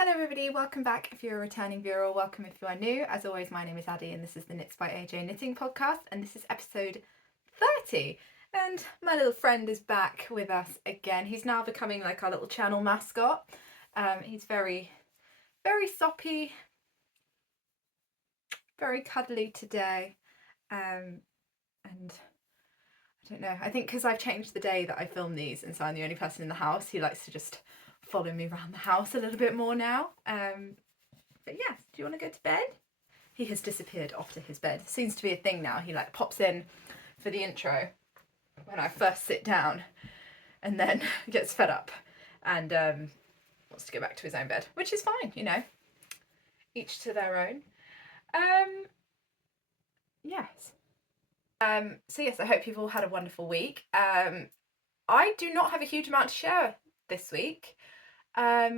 Hello everybody, welcome back if you're a returning viewer, or welcome if you are new. As always, my name is Addie and this is the Knits by AJ Knitting podcast, and this is episode 30. And my little friend is back with us again. He's now becoming like our little channel mascot. He's very soppy, very cuddly today. And I don't know, I think because I've changed the day that I film these and so I'm the only person in the house, he likes to just follow me around the house a little bit more now. But yes, do you want to go to bed? He has disappeared off to his bed. Seems to be a thing now. He like pops in for the intro when I first sit down and then gets fed up and wants to go back to his own bed, which is fine, you know, each to their own. Yes. So yes, I hope you've all had a wonderful week. I do not have a huge amount to share this week. I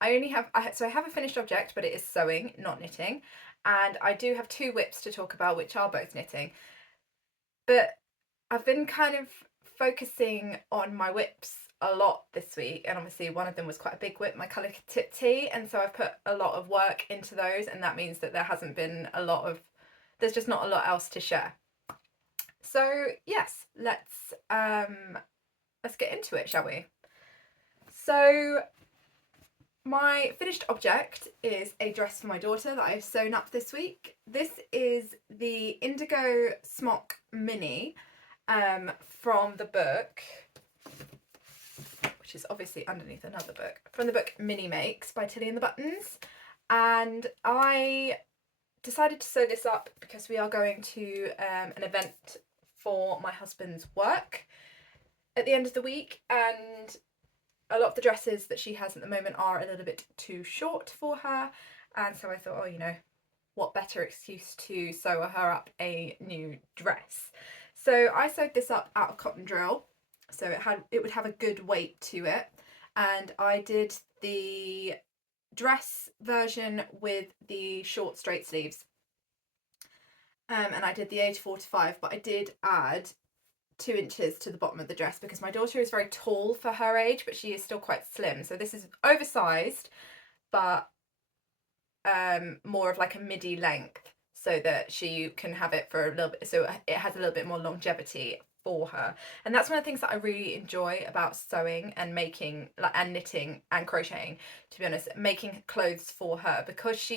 have a finished object, but it is sewing, not knitting, and I do have two whips to talk about, which are both knitting. But I've been kind of focusing on my whips a lot this week, and obviously one of them was quite a big whip, my colour tip tee, and so I've put a lot of work into those, and that means that there's just not a lot else to share. So yes, let's get into it, shall we? So my finished object is a dress for my daughter that I've sewn up this week. This is the Indigo Smock mini from the book, which is obviously underneath another book, from the book Mini Makes by Tilly and the Buttons. And I decided to sew this up because we are going to an event for my husband's work at the end of the week, and a lot of the dresses that she has at the moment are a little bit too short for her, and so I thought, oh, you know, what better excuse to sew her up a new dress. So I sewed this up out of cotton drill, so it would have a good weight to it, and I did the dress version with the short straight sleeves, and I did the age 4 to 5, but I did add 2 inches to the bottom of the dress because my daughter is very tall for her age, but she is still quite slim. So this is oversized, but more of like a midi length, so that she can have it for a little bit, so it has a little bit more longevity for her. And that's one of the things that I really enjoy about sewing and making, and knitting and crocheting, to be honest, making clothes for her, because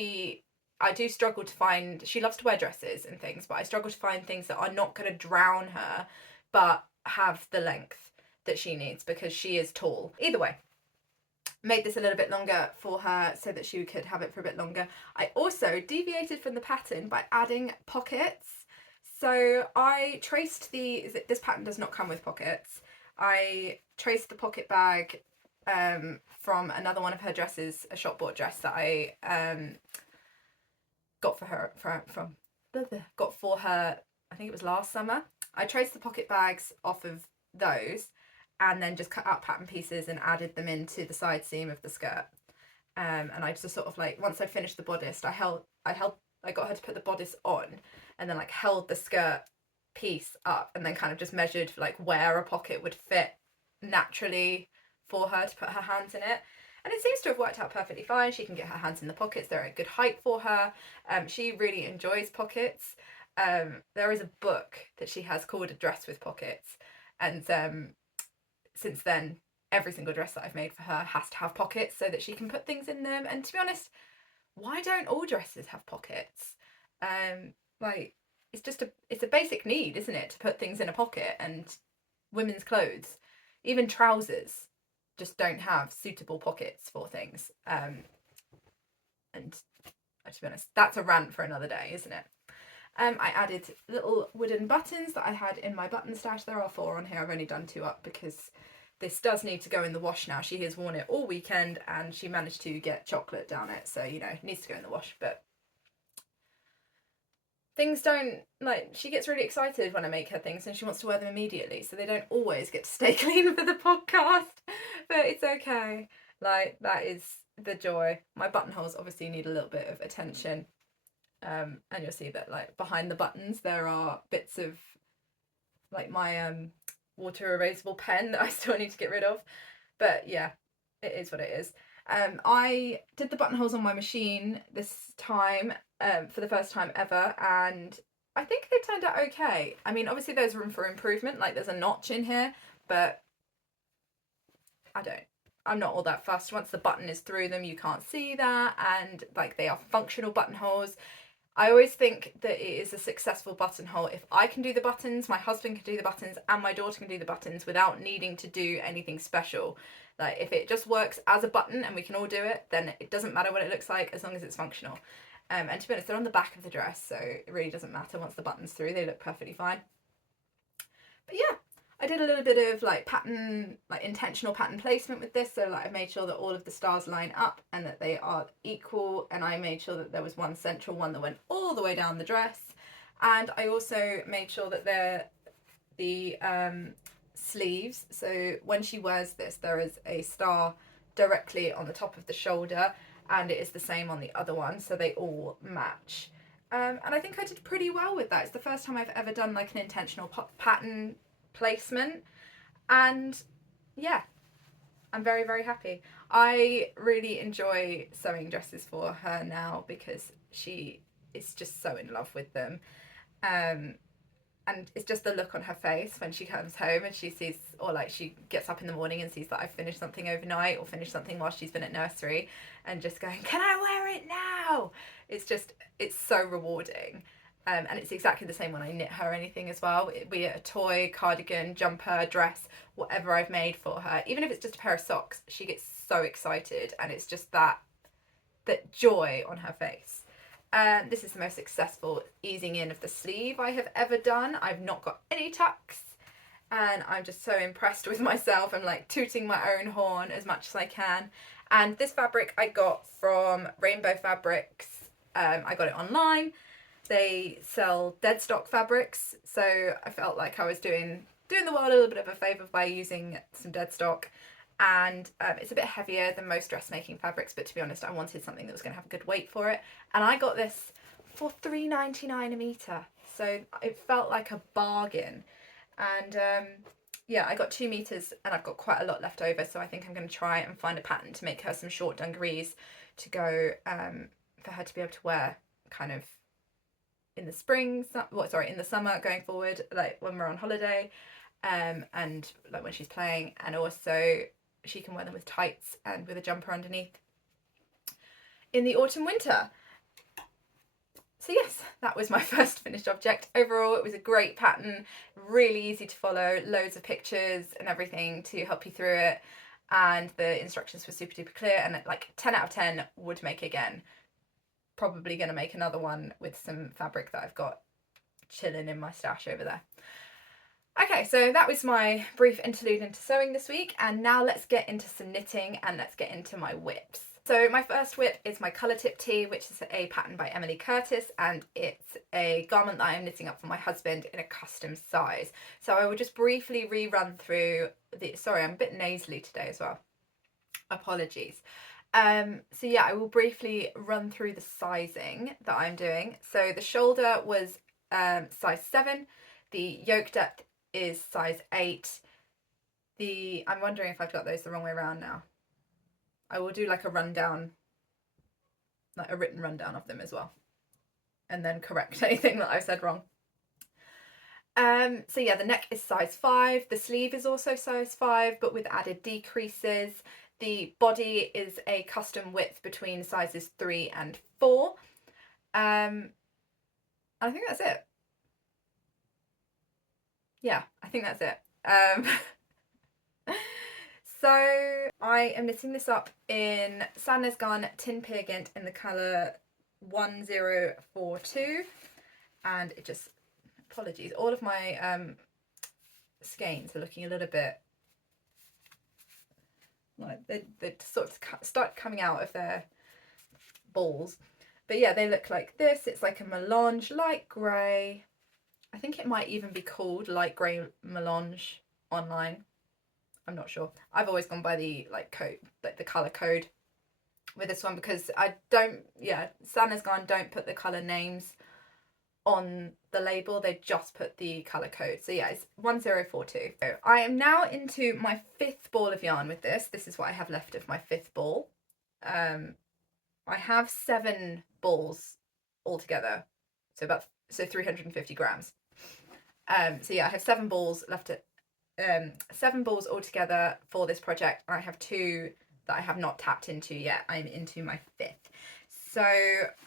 I do struggle to find, she loves to wear dresses and things, but I struggle to find things that are not going to drown her but have the length that she needs because she is tall. Either way, made this a little bit longer for her so that she could have it for a bit longer. I also deviated from the pattern by adding pockets. So I traced this pattern does not come with pockets. I traced the pocket bag from another one of her dresses, a shop bought dress that I got for her I think it was last summer. I traced the pocket bags off of those and then just cut out pattern pieces and added them into the side seam of the skirt. And I just sort of like, once I finished the bodice, I got her to put the bodice on and then like held the skirt piece up and then kind of just measured like where a pocket would fit naturally for her to put her hands in it. And it seems to have worked out perfectly fine. She can get her hands in the pockets. They're at a good height for her. She really enjoys pockets. There is a book that she has called A Dress with Pockets, and since then every single dress that I've made for her has to have pockets so that she can put things in them. And to be honest, why don't all dresses have pockets? Like, it's a basic need, isn't it, to put things in a pocket? And women's clothes, even trousers, just don't have suitable pockets for things. And to be honest, that's a rant for another day, isn't it? I added little wooden buttons that I had in my button stash. There are 4 on here. I've only done 2 up because this does need to go in the wash now. She has worn it all weekend and she managed to get chocolate down it, so, you know, it needs to go in the wash. But things don't, like, she gets really excited when I make her things and she wants to wear them immediately, so they don't always get to stay clean for the podcast, but it's okay. Like, that is the joy. My buttonholes obviously need a little bit of attention. And you'll see that like behind the buttons there are bits of like my water erasable pen that I still need to get rid of, but yeah, it is what it is. I did the buttonholes on my machine this time for the first time ever, and I think they turned out okay. I mean, obviously there's room for improvement, like there's a notch in here, but I'm not all that fussed. Once the button is through them, you can't see that, and like they are functional buttonholes. I always think that it is a successful buttonhole if I can do the buttons, my husband can do the buttons, and my daughter can do the buttons without needing to do anything special. Like if it just works as a button and we can all do it, then it doesn't matter what it looks like as long as it's functional. And to be honest, they're on the back of the dress, so it really doesn't matter. Once the button's through, they look perfectly fine. But yeah, I did a little bit of like pattern, like intentional pattern placement with this. So like I made sure that all of the stars line up and that they are equal. And I made sure that there was one central one that went all the way down the dress. And I also made sure that the sleeves. So when she wears this, there is a star directly on the top of the shoulder, and it is the same on the other one. So they all match. And I think I did pretty well with that. It's the first time I've ever done like an intentional pattern placement, and yeah, I'm very, very happy. I really enjoy sewing dresses for her now because she is just so in love with them. And it's just the look on her face when she comes home and she sees, or like she gets up in the morning and sees that I've finished something overnight or finished something while she's been at nursery, and just going, can I wear it now? It's so rewarding. And it's exactly the same when I knit her anything as well, be it a toy, cardigan, jumper, dress, whatever I've made for her. Even if it's just a pair of socks, she gets so excited, and it's just that joy on her face. This is the most successful easing in of the sleeve I have ever done. I've not got any tucks, and I'm just so impressed with myself and like tooting my own horn as much as I can. And this fabric I got from Rainbow Fabrics. I got it online. They sell dead stock fabrics, so I felt like I was doing the world a little bit of a favour by using some dead stock. And it's a bit heavier than most dressmaking fabrics, but to be honest, I wanted something that was going to have a good weight for it. And I got this for $3.99 a metre, so it felt like a bargain. And yeah, I got 2 meters and I've got quite a lot left over, so I think I'm going to try and find a pattern to make her some short dungarees to go for her to be able to wear kind of in the spring, in the summer going forward, like when we're on holiday, and like when she's playing, and also she can wear them with tights and with a jumper underneath in the autumn winter. So yes, that was my first finished object. Overall, it was a great pattern, really easy to follow, loads of pictures and everything to help you through it, and the instructions were super duper clear, and like 10 out of 10 would make again. Probably going to make another one with some fabric that I've got chilling in my stash over there. Okay, so that was my brief interlude into sewing this week, and now let's get into some knitting and let's get into my whips. So my first whip is my Colour Tip Tee, which is a pattern by Emily Curtis, and it's a garment that I am knitting up for my husband in a custom size. So I will just briefly rerun through sorry, I'm a bit nasally today as well. Apologies. So yeah, I will briefly run through the sizing that I'm doing. So the shoulder was size 7, the yoke depth is size 8. I'm wondering if I've got those the wrong way around now. I will do like a rundown, like a written rundown of them as well, and then correct anything that I've said wrong. So yeah, the neck is size 5, the sleeve is also size 5 but with added decreases. The body is a custom width between sizes 3 and 4. I think that's it. Yeah, I think that's it. So I am knitting this up in Sadness Gone Tin Pigment in the colour 1042, and it just, apologies, all of my skeins are looking a little bit like they sort of start coming out of their balls, but yeah, they look like this. It's like a melange, light grey. I think it might even be called light grey melange online. I'm not sure. I've always gone by the code, like the colour code with this one, because I don't, Sadness Gone don't put the colour names on the label, they just put the colour code. So yeah, it's 1042. So I am now into my 5th ball of yarn with this. This is what I have left of my 5th ball. I have 7 balls altogether, so 350 grams. So yeah, I have 7 balls left at 7 balls altogether for this project. I have 2 that I have not tapped into yet. I'm into my 5th. So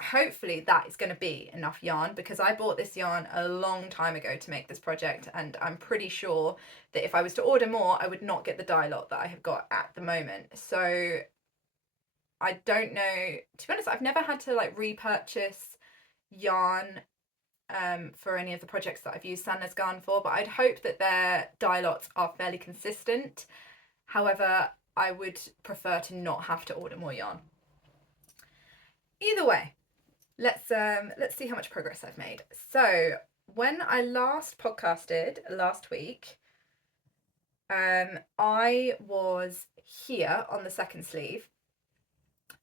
hopefully that is going to be enough yarn, because I bought this yarn a long time ago to make this project, and I'm pretty sure that if I was to order more, I would not get the dye lot that I have got at the moment. So I don't know, to be honest, I've never had to like repurchase yarn for any of the projects that I've used Sandnes Garn for, but I'd hope that their dye lots are fairly consistent. However, I would prefer to not have to order more yarn. Either way, let's see how much progress I've made. So when I last podcasted last week, I was here on the second sleeve,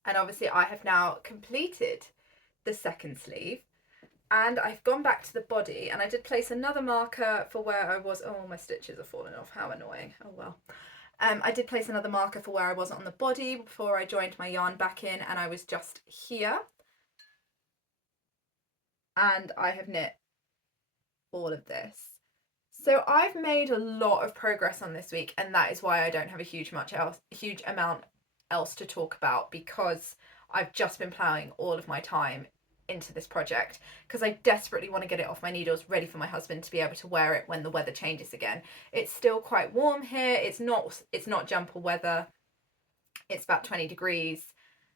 and obviously I have now completed the second sleeve, and I've gone back to the body, and I did place another marker for where I was. Oh, my stitches are falling off, how annoying. Oh well. I did place another marker for where I was on the body before I joined my yarn back in, and I was just here. And I have knit all of this. So I've made a lot of progress on this week, and that is why I don't have a huge amount else to talk about, because I've just been ploughing all of my time into this project, because I desperately want to get it off my needles ready for my husband to be able to wear it when the weather changes again. It's still quite warm here. It's not jumper weather. It's about 20 degrees.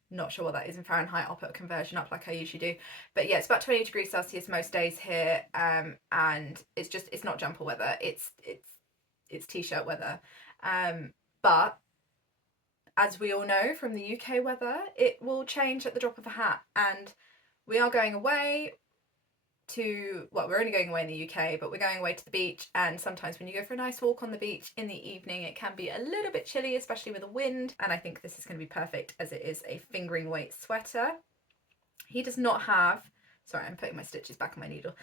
Not sure what that is in Fahrenheit. I'll put a conversion up like I usually do, but yeah, it's about 20 degrees Celsius most days here, and it's not jumper weather. It's t-shirt weather, but as we all know from the UK weather, it will change at the drop of a hat, and we are going away to, well, we're only going away in the UK, but we're going away to the beach, and sometimes when you go for a nice walk on the beach in the evening, it can be a little bit chilly, especially with the wind, and I think this is going to be perfect as it is a fingering weight sweater. He does not have, sorry, I'm putting my stitches back on my needle.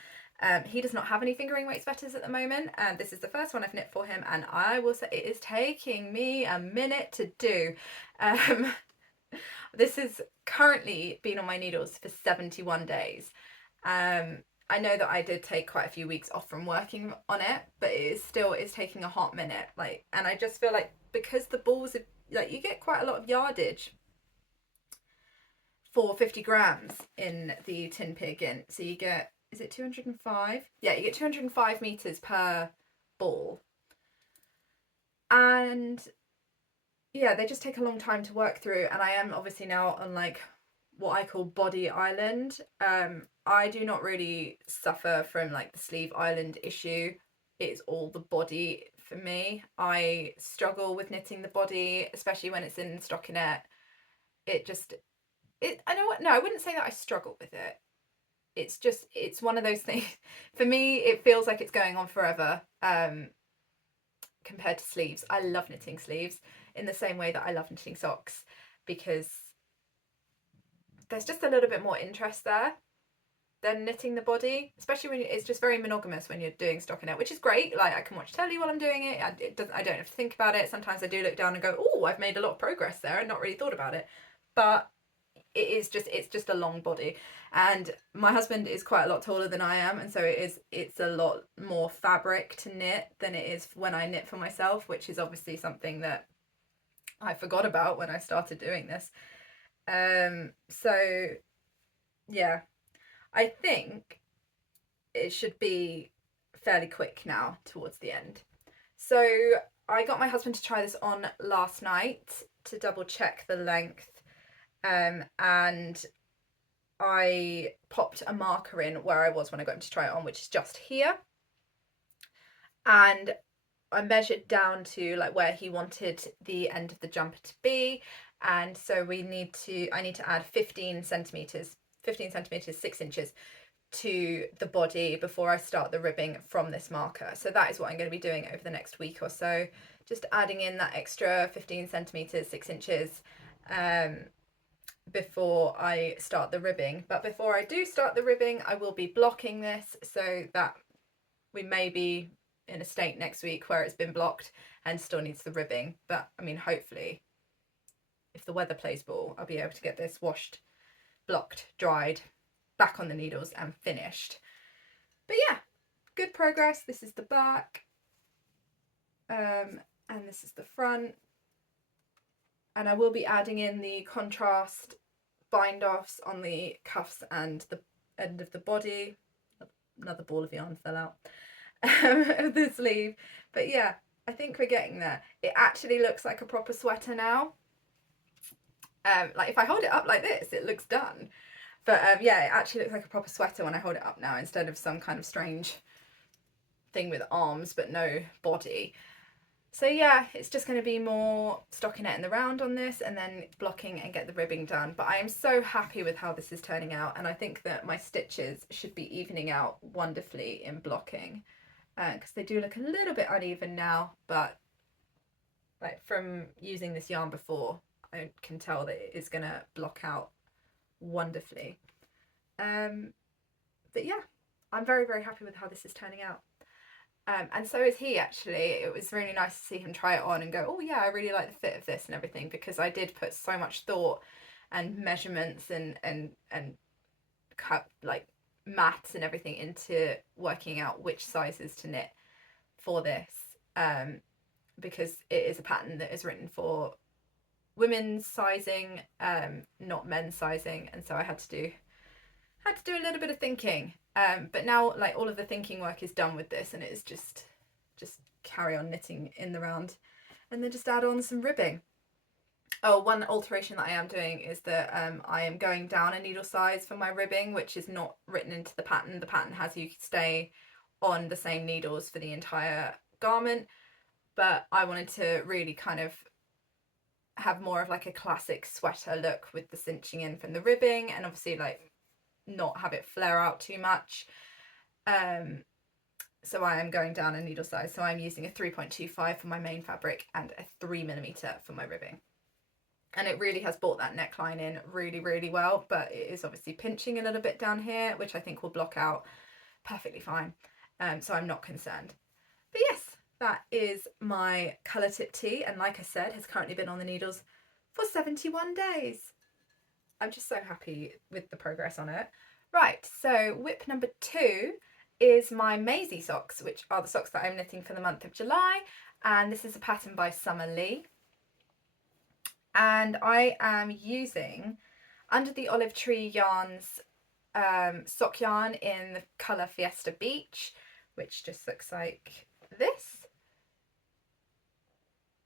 He does not have any fingering weight sweaters at the moment, and this is the first one I've knit for him, and I will say it is taking me a minute to do. This has currently been on my needles for 71 days. I know that I did take quite a few weeks off from working on it, but it's taking a hot minute. Like, and I just feel like because the balls are, like, you get quite a lot of yardage for 50 grams in the Tin Pig in. So you get, is it 205? Yeah, you get 205 meters per ball. And yeah, they just take a long time to work through, and I am obviously now on like what I call body island. I do not really suffer from like the sleeve island issue. It's all the body for me. I struggle with knitting the body, especially when it's in stockinette. I know what, no, I wouldn't say that I struggle with it. It's one of those things. For me, it feels like it's going on forever, compared to sleeves. I love knitting sleeves in the same way that I love knitting socks, because there's just a little bit more interest there than knitting the body, especially when it's just very monogamous when you're doing stockinette, which is great. Like, I can watch telly while I'm doing it. I don't have to think about it. Sometimes I do look down and go, oh, I've made a lot of progress there and not really thought about it. But it's just a long body, and my husband is quite a lot taller than I am, and so it's a lot more fabric to knit than it is when I knit for myself, which is obviously something that I forgot about when I started doing this. So yeah, I think it should be fairly quick now towards the end. So I got my husband to try this on last night to double check the length, and I popped a marker in where I was when I got him to try it on, which is just here, and I measured down to like where he wanted the end of the jumper to be, and so I need to add 15 centimeters, 6 inches to the body before I start the ribbing from this marker. So that is what I'm going to be doing over the next week or so, just adding in that extra 15 centimeters, 6 inches, before I start the ribbing. But before I do start the ribbing, I will be blocking this, so that we may be in a state next week where it's been blocked and still needs the ribbing. But I mean, hopefully if the weather plays ball, I'll be able to get this washed, blocked, dried, back on the needles and finished. But yeah, good progress. This is the back, and this is the front. And I will be adding in the contrast bind offs on the cuffs and the end of the body. Another ball of yarn fell out of the sleeve. But yeah, I think we're getting there. It actually looks like a proper sweater now. Like if I hold it up like this, it looks done. But yeah, it actually looks like a proper sweater when I hold it up now, instead of some kind of strange thing with arms but no body. So yeah, it's just going to be more stockinette in the round on this, and then blocking and get the ribbing done. But I am so happy with how this is turning out, and I think that my stitches should be evening out wonderfully in blocking, because they do look a little bit uneven now, but like from using this yarn before, I can tell that it is going to block out wonderfully. But yeah, I'm very, very happy with how this is turning out. And so is he, actually. It was really nice to see him try it on and go, oh yeah, I really like the fit of this and everything, because I did put so much thought and measurements and cut, like, maths and everything into working out which sizes to knit for this, because it is a pattern that is written for women's sizing, not men's sizing, and so I had to do a little bit of thinking. But now, like, all of the thinking work is done with this, and it is just carry on knitting in the round and then just add on some ribbing. Oh, one alteration that I am doing is that I am going down a needle size for my ribbing, which is not written into the pattern. The pattern has you stay on the same needles for the entire garment, but I wanted to really kind of have more of like a classic sweater look with the cinching in from the ribbing, and obviously like not have it flare out too much. So I am going down a needle size, so I'm using a 3.25 for my main fabric and a 3mm for my ribbing, and it really has brought that neckline in really, really well, but it is obviously pinching a little bit down here, which I think will block out perfectly fine, so I'm not concerned. But yes, that is my colour tip tee, and like I said, has currently been on the needles for 71 days. I'm just so happy with the progress on it. Right, so whip number 2 is my Mazie socks, which are the socks that I'm knitting for the month of July, and this is a pattern by Summer Lee. And I am using Under the Olive Tree Yarns sock yarn in the colour Fiesta Beach, which just looks like this.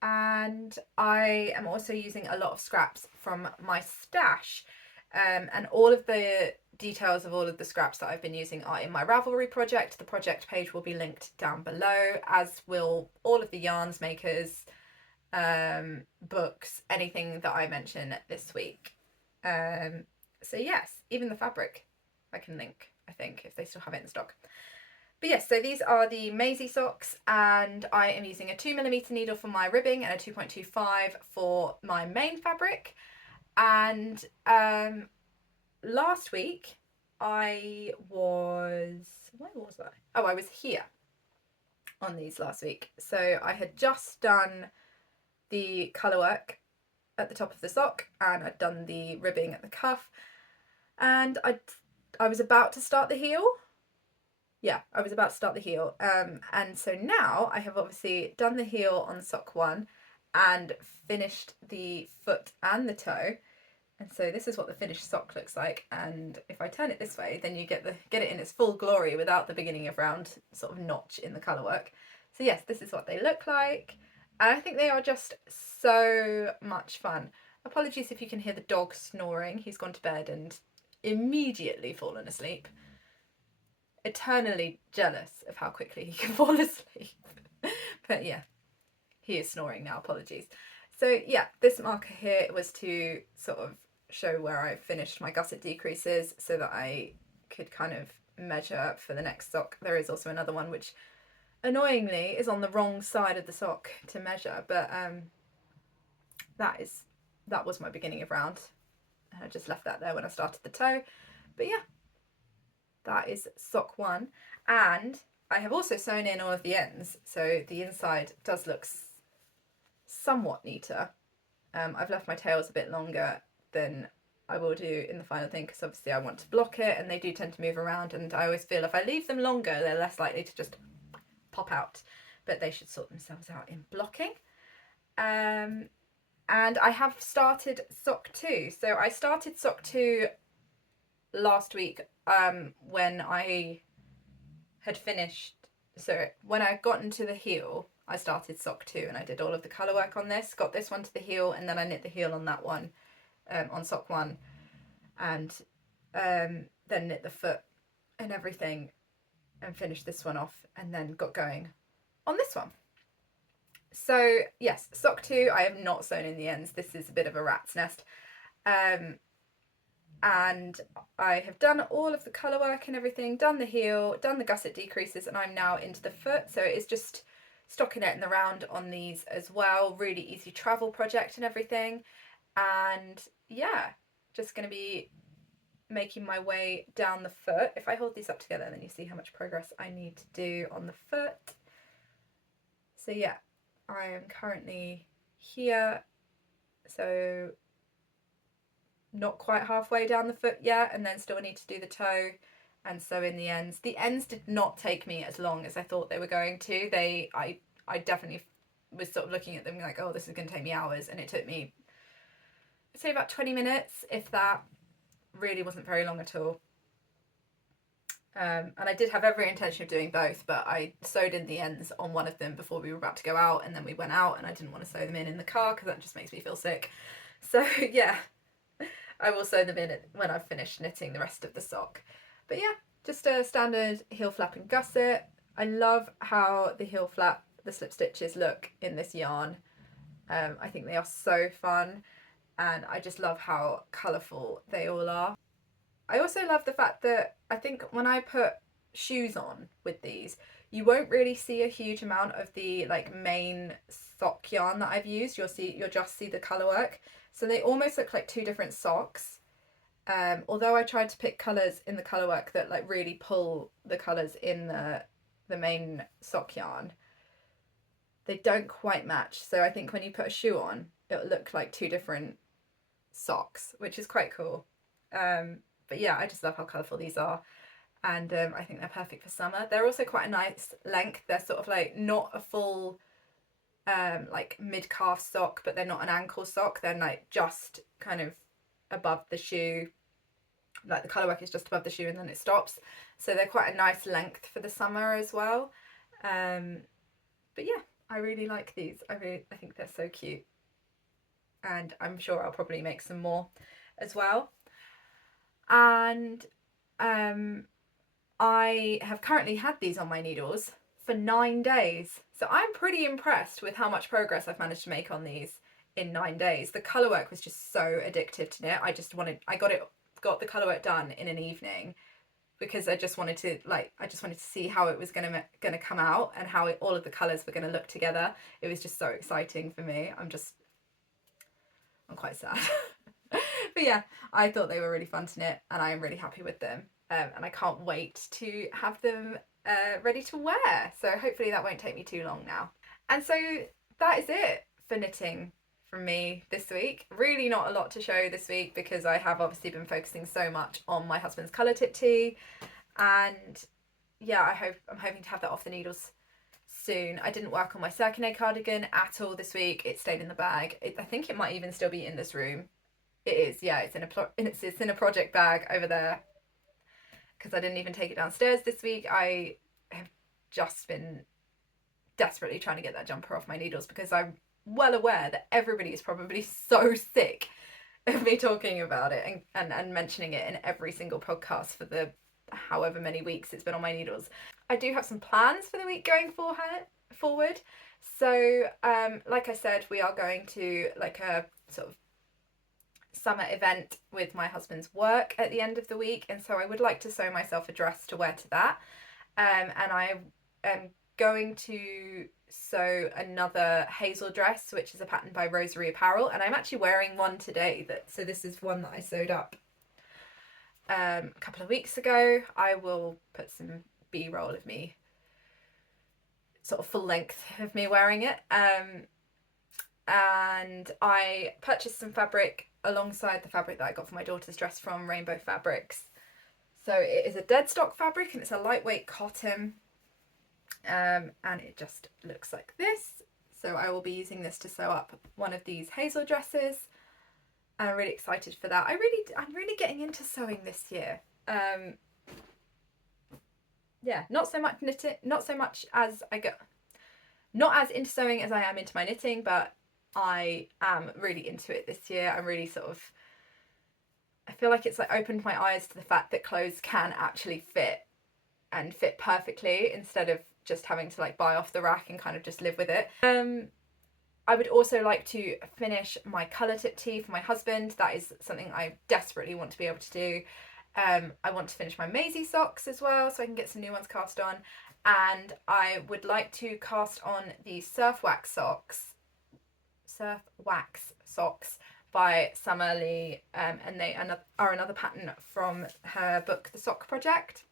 And I am also using a lot of scraps from my stash, and all of the details of all of the scraps that I've been using are in my Ravelry project. The project page will be linked down below, as will all of the yarns makers, books, anything that I mention this week. So yes, even the fabric I can link, I think, if they still have it in stock. But yes, so these are the Mazie socks, and I am using a 2mm needle for my ribbing and a 2.25 for my main fabric. And last week I was, where was I? Oh, I was here on these last week. So I had just done the colour work at the top of the sock, and I'd done the ribbing at the cuff, and I was about to start the heel. Yeah, I was about to start the heel, and so now I have obviously done the heel on sock 1 and finished the foot and the toe, and so this is what the finished sock looks like. And if I turn it this way, then you get it in its full glory without the beginning of round sort of notch in the colour work. So yes, this is what they look like, and I think they are just so much fun. Apologies if you can hear the dog snoring. He's gone to bed and immediately fallen asleep. Eternally jealous of how quickly he can fall asleep. But yeah, he is snoring now, apologies. So yeah, this marker here was to sort of show where I finished my gusset decreases so that I could kind of measure for the next sock. There is also another one which annoyingly is on the wrong side of the sock to measure, but that was my beginning of round, and I just left that there when I started the toe. But yeah, that is sock 1, and I have also sewn in all of the ends, so the inside does look somewhat neater. I've left my tails a bit longer than I will do in the final thing, because obviously I want to block it, and they do tend to move around, and I always feel if I leave them longer they're less likely to just pop out, but they should sort themselves out in blocking. And I have started sock 2. So I started sock 2 last week when I had finished. So when I got into the heel, I started sock 2 and I did all of the colour work on this, got this one to the heel, and then I knit the heel on that one, on sock 1, and then knit the foot and everything and finished this one off, and then got going on this one. So yes, sock 2 I have not sewn in the ends. This is a bit of a rat's nest. And I have done all of the colour work and everything, done the heel, done the gusset decreases, and I'm now into the foot. So it is just stockinette in the round on these as well. Really easy travel project and everything. And yeah, just going to be making my way down the foot. If I hold these up together, then you see how much progress I need to do on the foot. So yeah, I am currently here, so not quite halfway down the foot yet, and then still need to do the toe and sew in the ends. The ends did not take me as long as I thought they were going to. I definitely was sort of looking at them like, oh, this is going to take me hours, and it took me, I'd say, about 20 minutes, if that. Really wasn't very long at all. And I did have every intention of doing both, but I sewed in the ends on one of them before we were about to go out, and then we went out, and I didn't want to sew them in the car because that just makes me feel sick. So yeah, I will sew them in when I've finished knitting the rest of the sock. But yeah, just a standard heel flap and gusset. I love how the heel flap, the slip stitches look in this yarn. I think they are so fun, and I just love how colourful they all are. I also love the fact that I think when I put shoes on with these, you won't really see a huge amount of the like main sock yarn that I've used. You'll just see the colour work. So they almost look like two different socks. Although I tried to pick colours in the colour work that like really pull the colours in the main sock yarn, they don't quite match. So I think when you put a shoe on, it'll look like two different socks, which is quite cool. But yeah, I just love how colourful these are, and I think they're perfect for summer. They're also quite a nice length. They're sort of like not a full like mid-calf sock, but they're not an ankle sock. They're like just kind of above the shoe. Like the colourwork is just above the shoe and then it stops. So they're quite a nice length for the summer as well. But yeah, I really like these. I think they're so cute. And I'm sure I'll probably make some more as well. And I have currently had these on my needles for 9 days. So I'm pretty impressed with how much progress I've managed to make on these in 9 days. The colour work was just so addictive to knit. I got the colour work done in an evening because I just wanted to see how it was gonna come out and how all of the colours were gonna look together. It was just so exciting for me. I'm quite sad. But yeah, I thought they were really fun to knit, and I am really happy with them. And I can't wait to have them ready to wear. So hopefully that won't take me too long now. And so that is it for knitting from me this week. Really not a lot to show this week because I have obviously been focusing so much on my husband's colour tip tee. And yeah, I'm hoping to have that off the needles soon. I didn't work on my Circunet cardigan at all this week. It stayed in the bag. I think it might even still be in this room. It is, yeah, it's in a project bag over there because I didn't even take it downstairs this week. I have just been desperately trying to get that jumper off my needles because I'm well aware that everybody is probably so sick of me talking about it and mentioning it in every single podcast for the however many weeks it's been on my needles. I do have some plans for the week going forward. So like I said, we are going to like a sort of summer event with my husband's work at the end of the week, and so I would like to sew myself a dress to wear to that, and I am going to sew another HAZEL dress, which is a pattern by ROSARY Apparel, and I'm actually wearing one today. So this is one that I sewed up a couple of weeks ago. I will put some B-roll of me, sort of full length of me wearing it. and I purchased some fabric alongside the fabric that I got for my daughter's dress from Rainbow Fabrics. So it is a dead stock fabric and it's a lightweight cotton, and it just looks like this. So I will be using this to sew up one of these HAZEL dresses. I'm really excited for that. I'm really getting into sewing this year. Yeah, not so much knitting, not as into sewing as I am into my knitting, but I am really into it this year. I'm really I feel like it's like opened my eyes to the fact that clothes can actually fit and fit perfectly instead of just having to like buy off the rack and kind of just live with it. I would also like to finish my colour tip tee for my husband. That is something I desperately want to be able to do. I want to finish my Mazie Socks as well so I can get some new ones cast on. And I would like to cast on the Surf Wax Socks by Summer Lee, and they are another pattern from her book The Sock Project.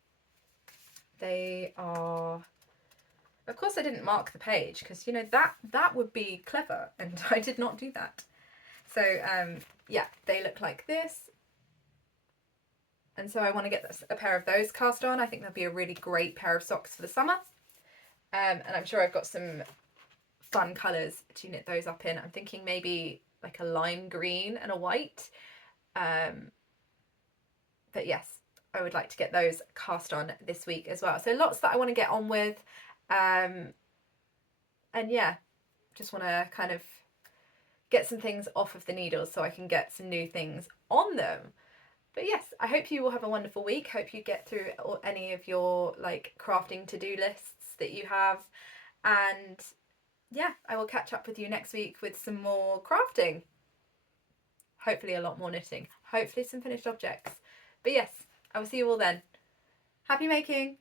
They are, of course I didn't mark the page because you know that would be clever and I did not do that. So yeah, they look like this. And so I want to get a pair of those cast on. I think that'd be a really great pair of socks for the summer. And I'm sure I've got some fun colours to knit those up in. I'm thinking maybe like a lime green and a white. But yes, I would like to get those cast on this week as well. So lots that I want to get on with. And yeah, just want to kind of get some things off of the needles so I can get some new things on them. But yes, I hope you will have a wonderful week. Hope you get through any of your like crafting to-do lists that you have. And yeah, I will catch up with you next week with some more crafting. Hopefully a lot more knitting. Hopefully some finished objects. But yes, I will see you all then. Happy making!